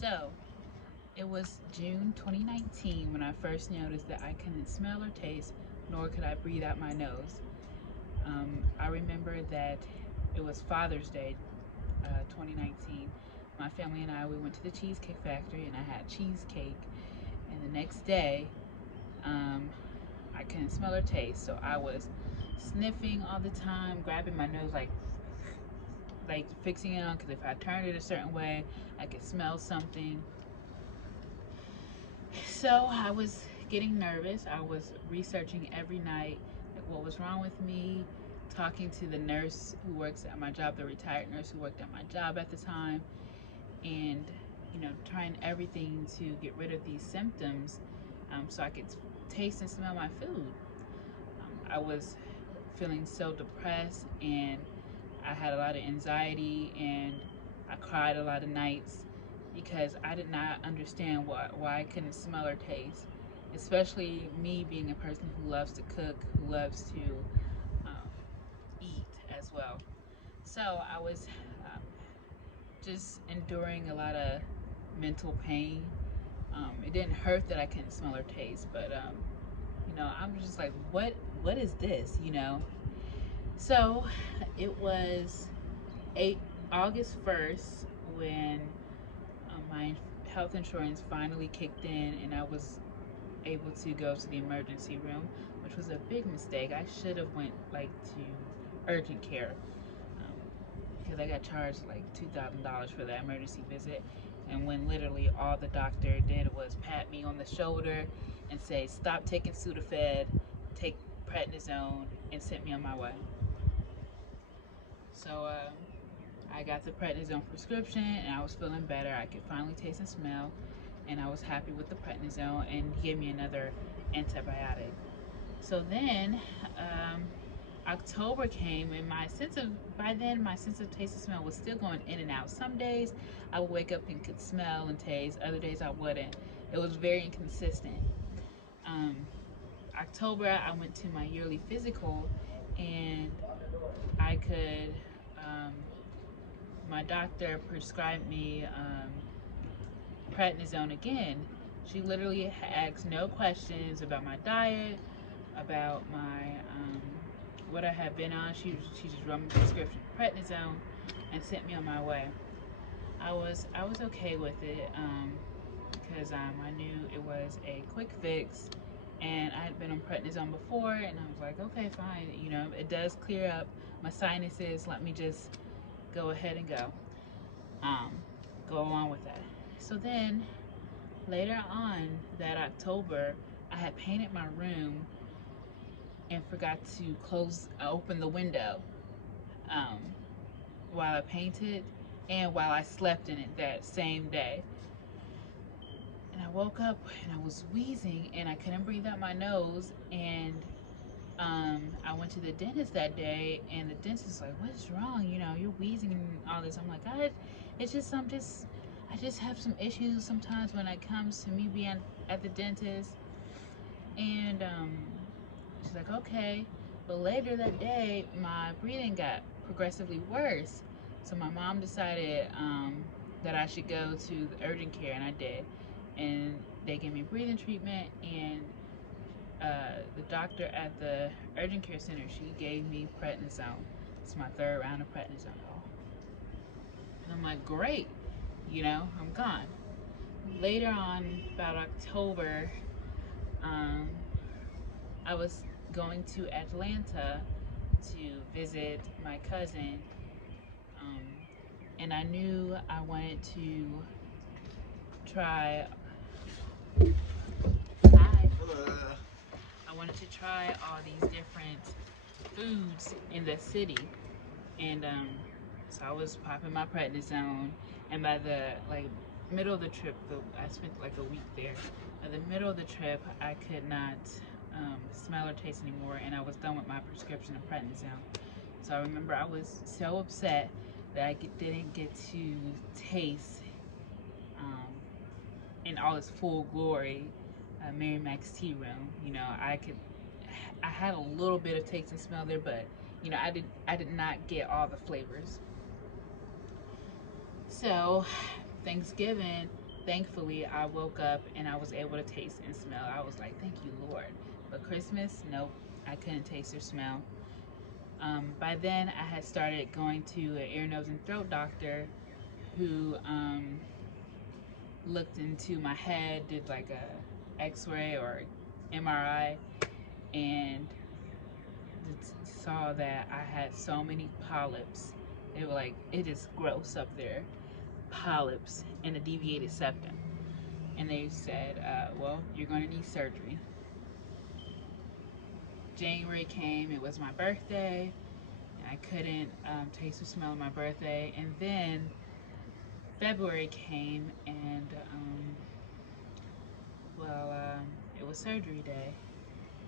So, it was June 2019 when I first noticed that I couldn't smell or taste, nor could I breathe out my nose. I remember that it was Father's Day, 2019. My family and we went to the Cheesecake Factory and I had cheesecake. And the next day, I couldn't smell or taste, so I was sniffing all the time, grabbing my nose like fixing it on, because if I turned it a certain way, I could smell something. So I was getting nervous. I was researching every night what was wrong with me, talking to the nurse who works at my job, the retired nurse who worked at my job at the time, and trying everything to get rid of these symptoms, so I could taste and smell my food. I was feeling so depressed, and I had a lot of anxiety, and I cried a lot of nights because I did not understand why I couldn't smell or taste, especially me being a person who loves to cook, who loves to eat as well. So I was just enduring a lot of mental pain. It didn't hurt that I couldn't smell or taste, but I'm just like, what is this, So it was August 1st when my health insurance finally kicked in, and I was able to go to the emergency room, which was a big mistake. I should have went to urgent care, because I got charged like $2,000 for that emergency visit. And when literally all the doctor did was pat me on the shoulder and say, stop taking Sudafed, take prednisone, and sent me on my way. So I got the prednisone prescription, and I was feeling better. I could finally taste and smell, and I was happy with the prednisone, and he gave me another antibiotic. So then October came, and by then my sense of taste and smell was still going in and out. Some days I would wake up and could smell and taste, other days I wouldn't. It was very inconsistent. October, I went to my yearly physical, and I could my doctor prescribed me prednisone again. She literally asked no questions about my diet, about my what I had been on. She just wrote me a prescription of prednisone and sent me on my way. I was okay with it, because I knew it was a quick fix, and I had been on prednisone before, and I was like, okay, fine, it does clear up my sinuses. Let me just go ahead and go along with that. So then later on that October, I had painted my room and forgot to open the window while I painted and while I slept in it that same day. And I woke up and I was wheezing and I couldn't breathe out my nose, and I went to the dentist that day, and the dentist was like, what's wrong? You're wheezing and all this. I'm like, it's just I just have some issues sometimes when it comes to me being at the dentist. And she's like, okay. But later that day, my breathing got progressively worse. So my mom decided that I should go to the urgent care, and I did. And they gave me breathing treatment, and the doctor at the urgent care center, she gave me prednisone. It's my third round of prednisone. And I'm like, great, I'm gone. Later on, about October, I was going to Atlanta to visit my cousin, and I knew I wanted to try. I wanted to try all these different foods in the city, and so I was popping my prednisone, and by the middle of the trip, I spent like a week there. By the middle of the trip, I could not smell or taste anymore, and I was done with my prescription of prednisone. So I remember I was so upset that I didn't get to taste in all its full glory Mary Mac's tea room. I had a little bit of taste and smell there, but I did not get all the flavors. So Thanksgiving, thankfully I woke up and I was able to taste and smell. I was like, thank you, Lord. But Christmas, nope, I couldn't taste or smell. By then, I had started going to an ear, nose, and throat doctor who looked into my head, did like a X-ray or MRI, and saw that I had so many polyps. They were like, it is gross up there. Polyps in a deviated septum. And they said, well, you're going to need surgery. January came, it was my birthday. I couldn't taste or smell my birthday. And then February came, and it was surgery day.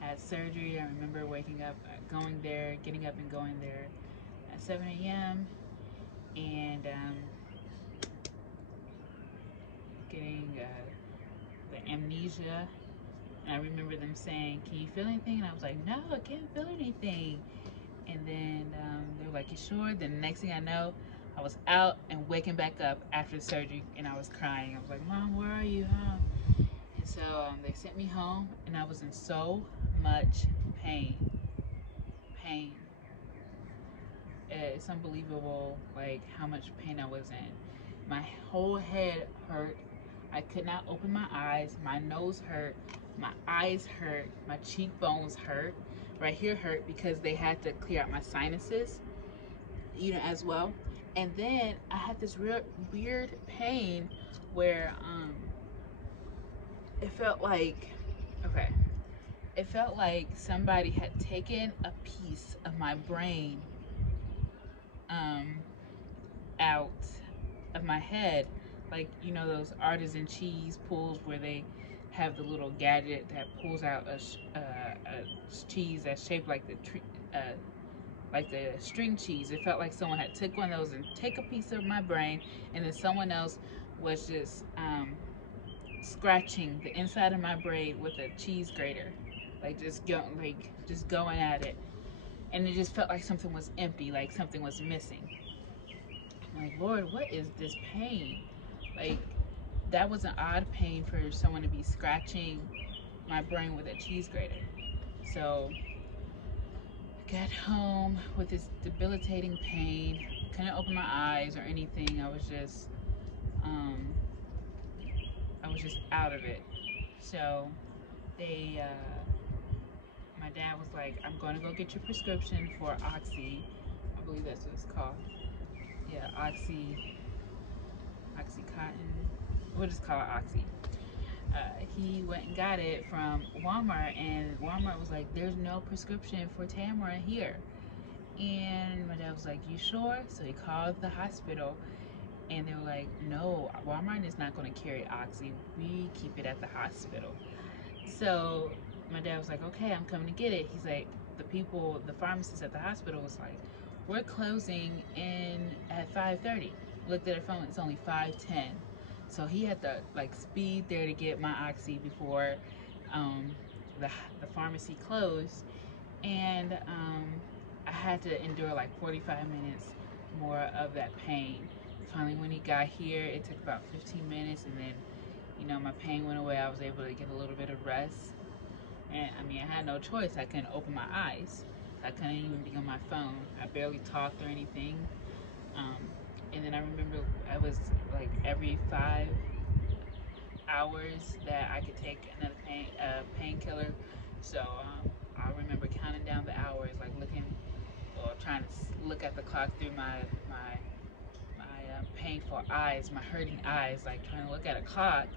I had surgery. I remember waking up, going there, getting up and going there at 7 a.m. and getting the amnesia. And I remember them saying, can you feel anything? And I was like, no, I can't feel anything. And then they were like, you sure? Then the next thing I know, I was out and waking back up after the surgery, and I was crying. I was like, Mom, where are you, huh? And so they sent me home, and I was in so much pain. It's unbelievable, like, how much pain I was in. My whole head hurt. I could not open my eyes. My nose hurt. My eyes hurt. My cheekbones hurt. Right here hurt because they had to clear out my sinuses, as well. And then I had this real weird pain where it felt like somebody had taken a piece of my brain out of my head, like those artisan cheese pulls where they have the little gadget that pulls out a cheese that's shaped like the string cheese. It felt like someone had took one of those and take a piece of my brain, and then someone else was just scratching the inside of my brain with a cheese grater, just going at it, and it just felt like something was empty, like something was missing. I'm like, Lord, what is this pain? Like, that was an odd pain for someone to be scratching my brain with a cheese grater. So I got home with this debilitating pain. Couldn't open my eyes or anything. I was just out of it. So my dad was like, I'm going to go get your prescription for Oxy. I believe that's what it's called. Yeah, Oxycontin. We'll just call it Oxy. He went and got it from Walmart, and Walmart was like, there's no prescription for Tamara here. And my dad was like, you sure? So he called the hospital, and they were like, no, Walmart is not going to carry Oxy. We keep it at the hospital. So my dad was like, okay, I'm coming to get it. He's like, the pharmacist at the hospital was like, we're closing in at 5:30. Looked at her phone, it's only 5:10. So he had to speed there to get my Oxy before the pharmacy closed. And I had to endure 45 minutes more of that pain. Finally, when he got here, it took about 15 minutes, and then my pain went away. I was able to get a little bit of rest. And I had no choice. I couldn't open my eyes. I couldn't even be on my phone. I barely talked or anything. And then I remember I was every 5 hours that I could take another painkiller. So I remember counting down the hours, trying to look at the clock through my painful eyes, my hurting eyes, trying to look at a clock,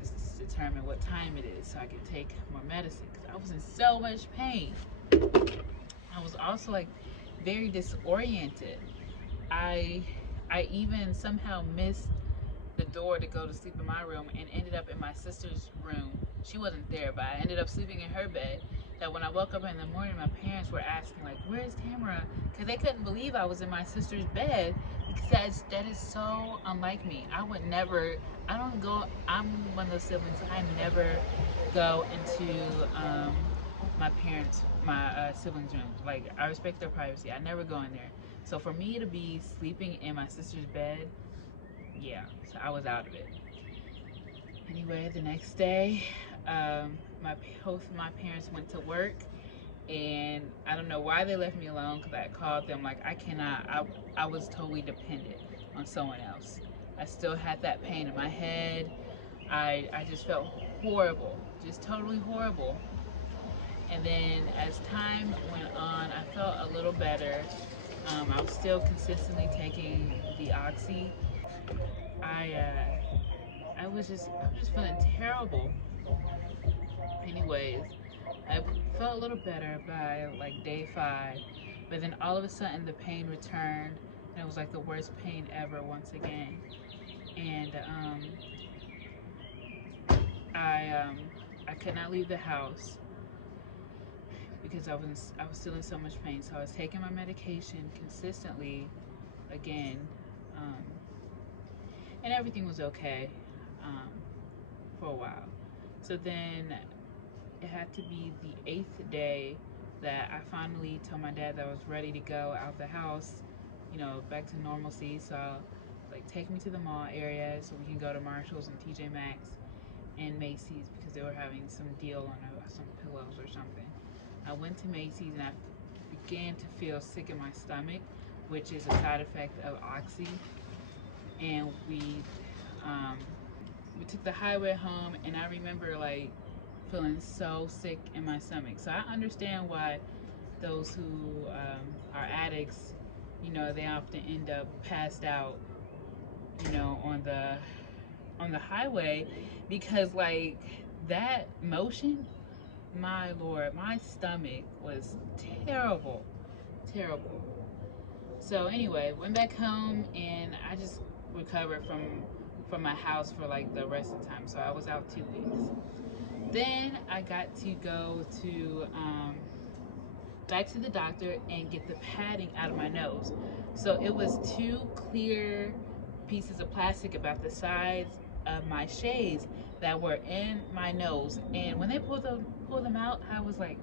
just to determine what time it is so I could take more medicine, because I was in so much pain. I was also very disoriented. I even somehow missed the door to go to sleep in my room and ended up in my sister's room. She wasn't there, but I ended up sleeping in her bed. That when I woke up in the morning, my parents were asking where's Tamara? Because they couldn't believe I was in my sister's bed, because that is so unlike me. I'm one of those siblings, I never go into my siblings' room. I respect their privacy. I never go in there. So for me to be sleeping in my sister's bed, yeah, so I was out of it. Anyway, the next day, both of my parents went to work, and I don't know why they left me alone, because I called them like, I cannot, I was totally dependent on someone else. I still had that pain in my head. I just felt horrible, just totally horrible. And then as time went on, I felt a little better. I was still consistently taking the oxy. I was just feeling terrible. Anyways, I felt a little better by like day 5, but then all of a sudden the pain returned, and it was like the worst pain ever once again. And I could not leave the house because I was still in so much pain. So I was taking my medication consistently again, and everything was okay for a while. So then it had to be the 8th day that I finally told my dad that I was ready to go out the house, you know, back to normalcy. So like, take me to the mall area so we can go to Marshall's and TJ Maxx and Macy's, because they were having some deal on some pillows or something. I went to Macy's and I began to feel sick in my stomach, which is a side effect of oxy. And we took the highway home, and I remember like feeling so sick in my stomach. So I understand why those who are addicts, you know, they often end up passed out, you know, on the highway, because like that motion, my Lord, my stomach was terrible, terrible. So anyway, went back home, and I just recovered from my house for like the rest of the time. So I was out 2 weeks. Then I got to go to back to the doctor and get the padding out of my nose. So it was 2 clear pieces of plastic about the size of my shades that were in my nose. And when they pulled them out, I was like,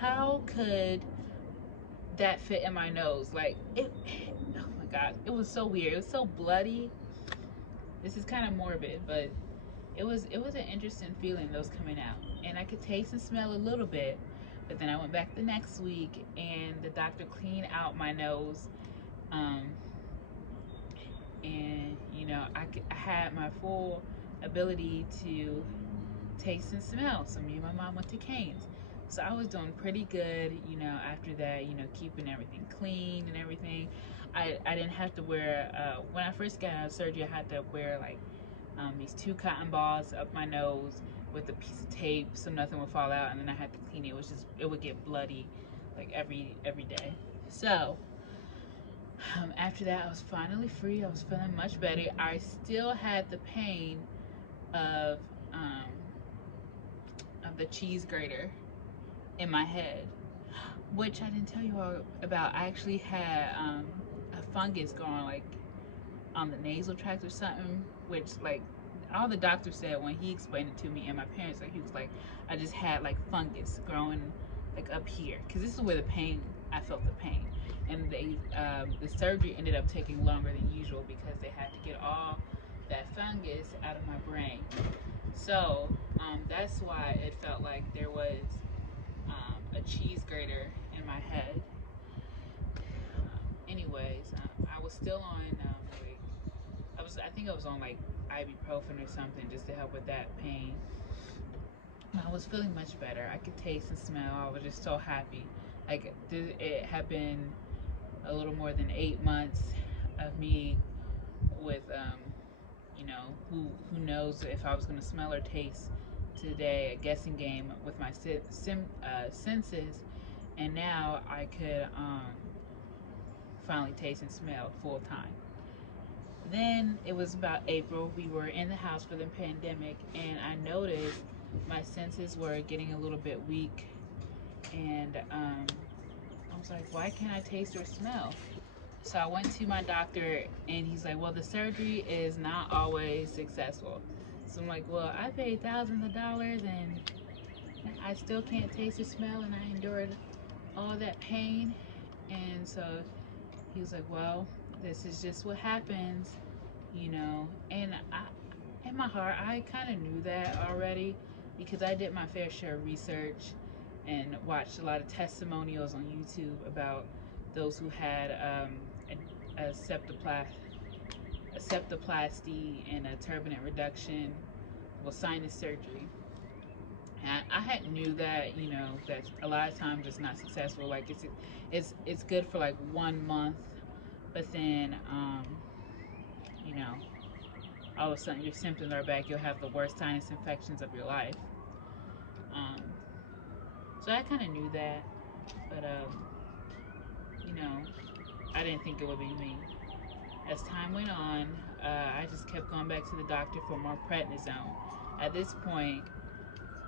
how could that fit in my nose? Like, it, oh my God, it was so weird. It was so bloody. This is kind of morbid, but it was an interesting feeling, those coming out. And I could taste and smell a little bit, but then I went back the next week, and the doctor cleaned out my nose, and you know, I had my full ability to taste and smell. So me and my mom went to Cane's, so I was doing pretty good, you know, after that, you know, keeping everything clean and everything. I didn't have to wear, when I first got out of surgery, I had to wear like these 2 cotton balls up my nose with a piece of tape so nothing would fall out, and then I had to clean it. It would get bloody like every day. So after that, I was finally free. I was feeling much better. I still had the pain of the cheese grater in my head, which I didn't tell you all about. I actually had a fungus going like on the nasal tract or something, which like all the doctor said when he explained it to me, and my parents, like, he was like, I just had like fungus growing like up here, because this is where I felt the pain. And the surgery ended up taking longer than usual because they had to get all that fungus out of my brain. So that's why it felt like there was a cheese grater in my head. Anyways, I was still on I think I was on like ibuprofen or something just to help with that pain. I was feeling much better. I could taste and smell. I was just so happy. Like, it had been a little more than 8 months of me with you know, who knows if I was going to smell or taste today, a guessing game with my senses. And now I could finally taste and smell full time. Then it was about April. We were in the house for the pandemic, and I noticed my senses were getting a little bit weak. And I was like, why can't I taste or smell? So I went to my doctor, and he's like, well, the surgery is not always successful. So I'm like, well, I paid thousands of dollars, and I still can't taste or smell, and I endured all that pain. And so he was like, well, this is just what happens, you know. And in my heart, I kind of knew that already because I did my fair share of research and watched a lot of testimonials on YouTube about those who had a septoplasty and a turbinate reduction, well, sinus surgery. And I had knew that, you know, that a lot of times it's not successful. Like it's good for like 1 month, but then you know, all of a sudden your symptoms are back. You'll have the worst sinus infections of your life. So I kind of knew that, but you know, I didn't think it would be me. As time went on, I just kept going back to the doctor for more prednisone. At this point,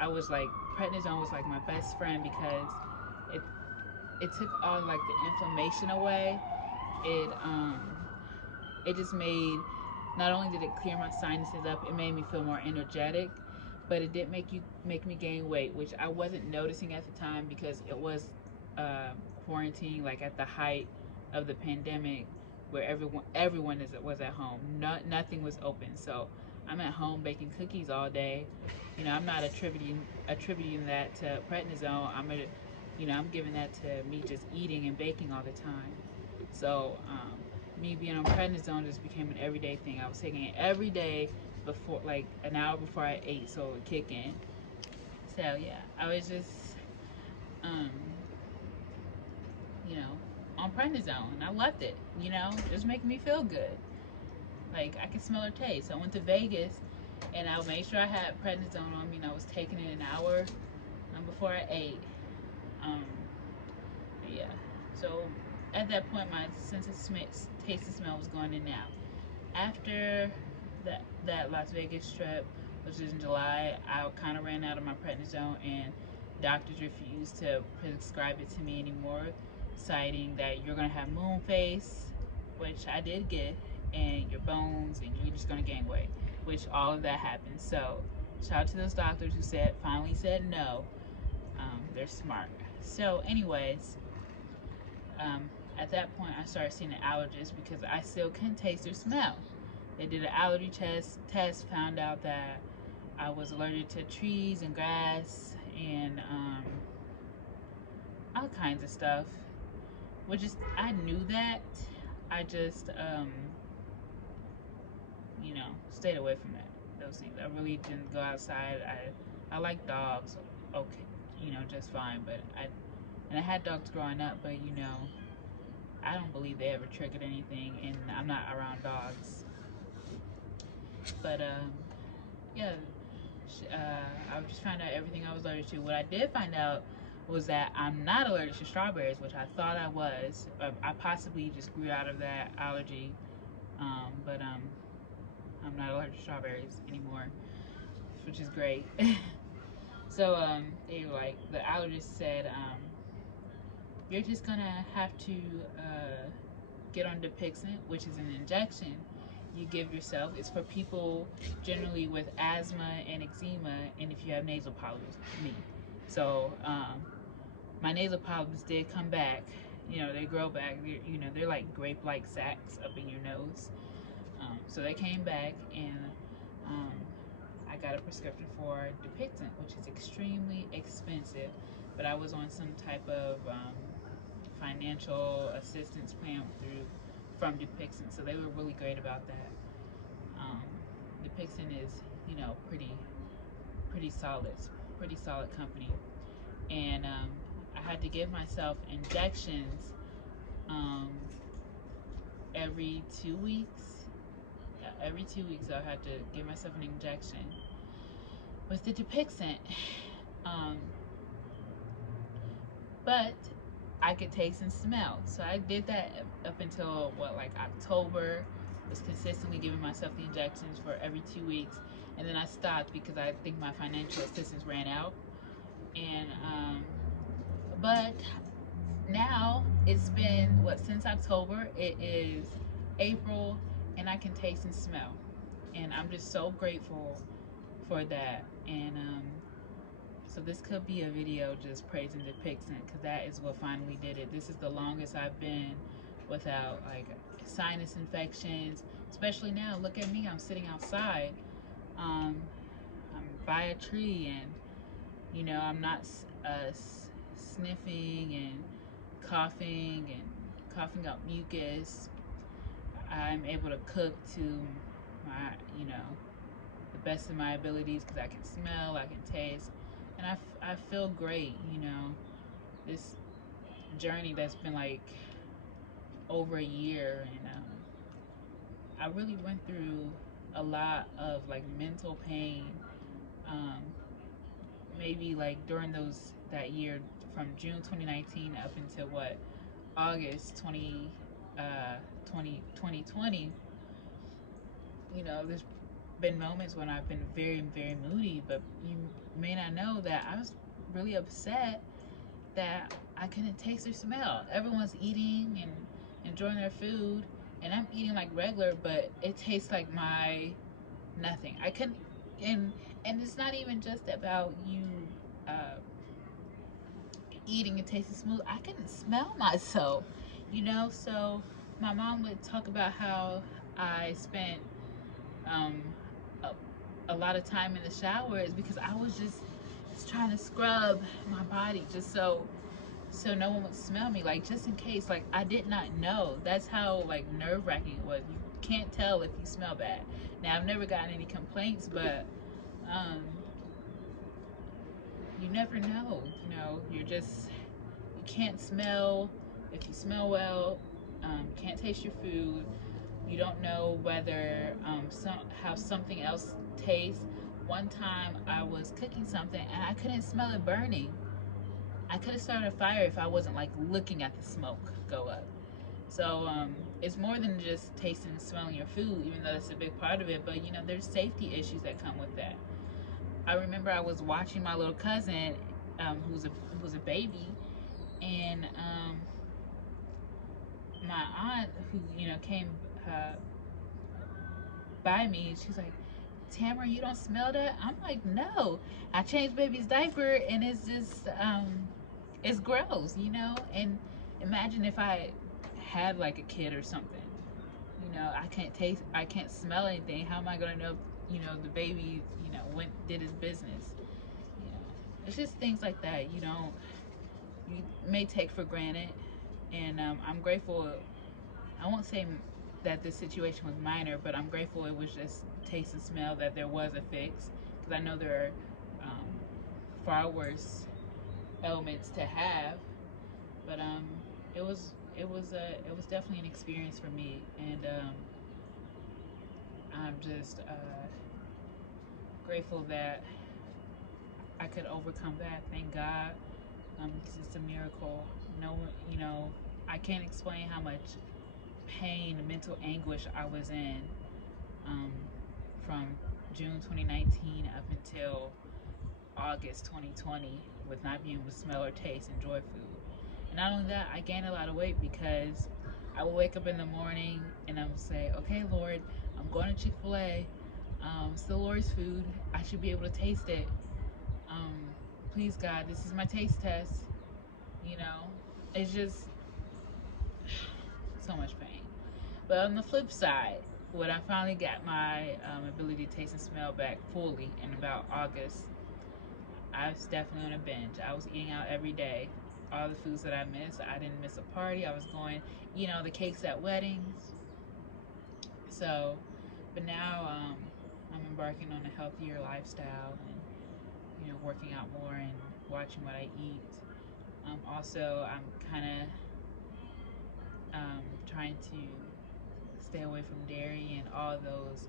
I was like, prednisone was like my best friend because it took all like the inflammation away. It just made, not only did it clear my sinuses up, it made me feel more energetic, but it did make me gain weight, which I wasn't noticing at the time because it was quarantine, like at the height of the pandemic, where everyone was at home. Nothing was open, so I'm at home baking cookies all day. You know, I'm not attributing that to prednisone. I'm giving that to me just eating and baking all the time. So me being on prednisone just became an everyday thing. I was taking it every day before, like an hour before I ate, so it would kick in. So yeah, I was just you know, on prednisone, and I loved it. You know, it was making me feel good. Like I could smell or taste. I went to Vegas, and I made sure I had prednisone on me, and I was taking it an hour before I ate. Yeah. So at that point, my sense of taste and smell was going in now. After that Las Vegas trip, which was in July, I kind of ran out of my prednisone, and doctors refused to prescribe it to me anymore, citing that you're gonna have moon face, which I did get, and your bones, and you're just gonna gain weight, which all of that happened. So shout out to those doctors who finally said no. They're smart. So anyways, at that point I started seeing an allergist because I still couldn't taste or smell. They did an allergy test, found out that I was allergic to trees and grass and all kinds of stuff, which is, I knew that. I just you know, stayed away from those things. I really didn't go outside. I like dogs, okay, you know, just fine, but I had dogs growing up, but you know, I don't believe they ever triggered anything, and I'm not around dogs. But yeah, I just found out everything I was allergic to. What I did find out was that I'm not allergic to strawberries, which I thought I was. I possibly just grew out of that allergy, but I'm not allergic to strawberries anymore, which is great. So they were like, the allergist said, you're just gonna have to get on Dupixent, which is an injection you give yourself. It's for people generally with asthma and eczema, and if you have nasal polyps, me. So my nasal polyps did come back. You know, they grow back. You know, they're like grape-like sacs up in your nose. So they came back, and I got a prescription for Dupixent, which is extremely expensive. But I was on some type of financial assistance plan from Dupixent, so they were really great about that. Dupixent is, you know, pretty solid company, and I had to give myself injections every 2 weeks. Every 2 weeks I had to give myself an injection with the Dupixent. But I could taste and smell. So I did that up until like October. Was consistently giving myself the injections for every 2 weeks, and then I stopped because I think my financial assistance ran out. And but now it's been since October. It is April, and I can taste and smell, and I'm just so grateful for that. And so this could be a video just praising Dupixent, because that is what finally did it. This is the longest I've been without like sinus infections, especially now. Look at me, I'm sitting outside. by a tree, and you know, I'm not sniffing and coughing up mucus. I'm able to cook to my, you know, the best of my abilities, because I can smell, I can taste, and I feel great. You know, this journey that's been like over a year, and I really went through a lot of like mental pain, maybe like during that year from June 2019 up until August 2020. You know, there's been moments when I've been very, very moody, but you may not know that I was really upset that I couldn't taste or smell. Everyone's eating and enjoying their food, and I'm eating like regular, but it tastes like nothing. I couldn't, and it's not even just about you eating and tasting smooth. I couldn't smell myself, you know. So my mom would talk about how I spent a lot of time in the shower is because I was just trying to scrub my body just so no one would smell me, like just in case. Like I did not know. That's how like nerve-wracking it was. You can't tell if you smell bad. Now I've never gotten any complaints, but you never know. You know, you can't smell. If you smell well, can't taste your food. You don't know whether how something else tastes. One time I was cooking something and I couldn't smell it burning. I could have started a fire if I wasn't like looking at the smoke go up. So it's more than just tasting and smelling your food, even though that's a big part of it. But you know, there's safety issues that come with that. I remember I was watching my little cousin, who's a baby, and my aunt, who came by me, she's like, "Tamara, you don't smell that?" I'm like, "No, I changed baby's diaper, and it's just it's gross, you know." And imagine if I had like a kid or something, I can't taste, I can't smell anything. How am I gonna know, the baby, did his business? It's just things like that, you may take for granted. And I'm grateful. I won't say that this situation was minor, but I'm grateful it was just taste and smell, that there was a fix, because I know there are far worse ailments to have. But it was definitely an experience for me, and I'm just grateful that I could overcome that. Thank God, because it's a miracle. No, I can't explain how much pain and mental anguish I was in from June 2019 up until August 2020, with not being able to smell or taste, enjoy food. And not only that, I gained a lot of weight because I would wake up in the morning and I would say, "Okay, Lord, I'm going to Chick-fil-A. It's the Lord's food. I should be able to taste it. Please, God, this is my taste test." It's just so much pain. But on the flip side, when I finally got my ability to taste and smell back fully in about August, I was definitely on a binge. I was eating out every day. All the foods that I missed. I didn't miss a party. I was going, the cakes at weddings. So, but now I'm embarking on a healthier lifestyle, and working out more and watching what I eat. Also, I'm kind of trying to stay away from dairy and all those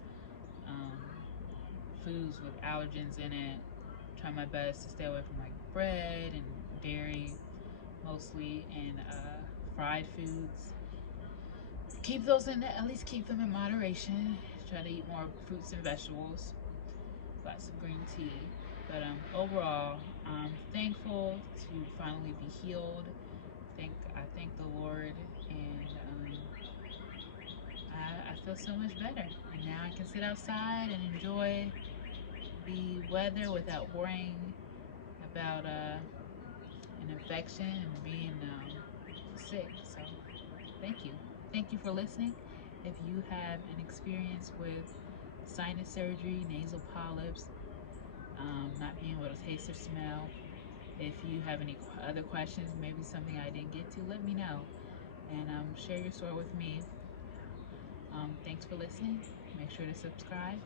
foods with allergens in it. Try my best to stay away from like bread and dairy mostly, and fried foods. Keep those at least keep them in moderation. Try to eat more fruits and vegetables, lots of green tea. But overall, I'm thankful to finally be healed. I thank the Lord, and I feel so much better. And now I can sit outside and enjoy the weather without worrying about an infection and being sick. So thank you for listening. If you have an experience with sinus surgery, nasal polyps, not being able to taste or smell. If you have any other questions, maybe something I didn't get to, let me know. And share your story with me. Thanks for listening. Make sure to subscribe.